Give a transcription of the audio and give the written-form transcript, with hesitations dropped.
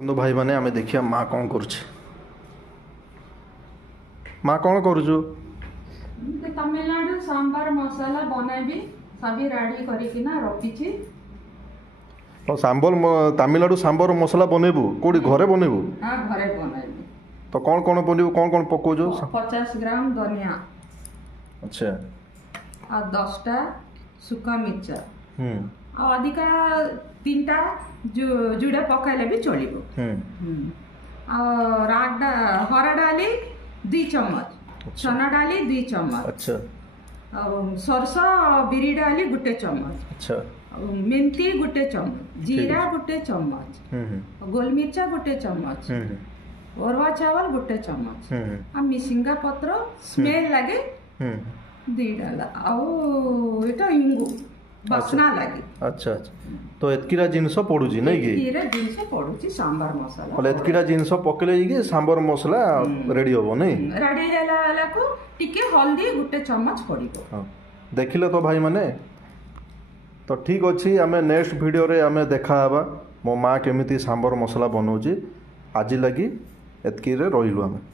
बंधु भाई माने आमे देखिया माँ कौन करुचे। माँ कौन करुचु? तमिलनाडु सांबार मसाला बनाबी सभी रेडी करिकिना रखिछि। तो सांबर तमिलनाडु सांबर मसाला बनेबू कोडी घरे बनेबू? हां घरे बनाबी। तो कौन कौन बनेबू कौन कौन पकोजो? 50 ग्राम धनिया। अच्छा। आ 10 टा सुका मिर्चा। आ अधिका 3 टा जुड़ा पकाइले भी चलिबो। आ हरा डाली 2 चम्मच। अच्छा। चना डाली 2 चम्मच। अच्छा। सरसो बिरी डाली 1 चम्मच। अच्छा। मेथी 1 चम्मच। जीरा 1 चम्मच। गोलमिर्चा 1 चम्मच। अरवा चावल 1 चम्मच। आ मिसिंगा पत्र स्मेल लागे 2 डाला। आउ एटा इंगु बासना लागे। अच्छा अच्छा। तो एतकीरा जिंस पडुची नै कि? एतकीरा जिंस पडुची सांबार मसाला। बोले एतकीरा जिंस पकेले कि सांबार मसाला रेडी होबो नै? रेडी जाला वाला को टिके हल्दी 1 चम्मच पडिबो। हां देखिले तो भाई माने। तो ठीक अछि आमे नेक्स्ट वीडियो रे आमे देखा हबा मो माँ केमिति सांबार मसाला बनौची। आज लगी एतकी रे रहिलु आमे।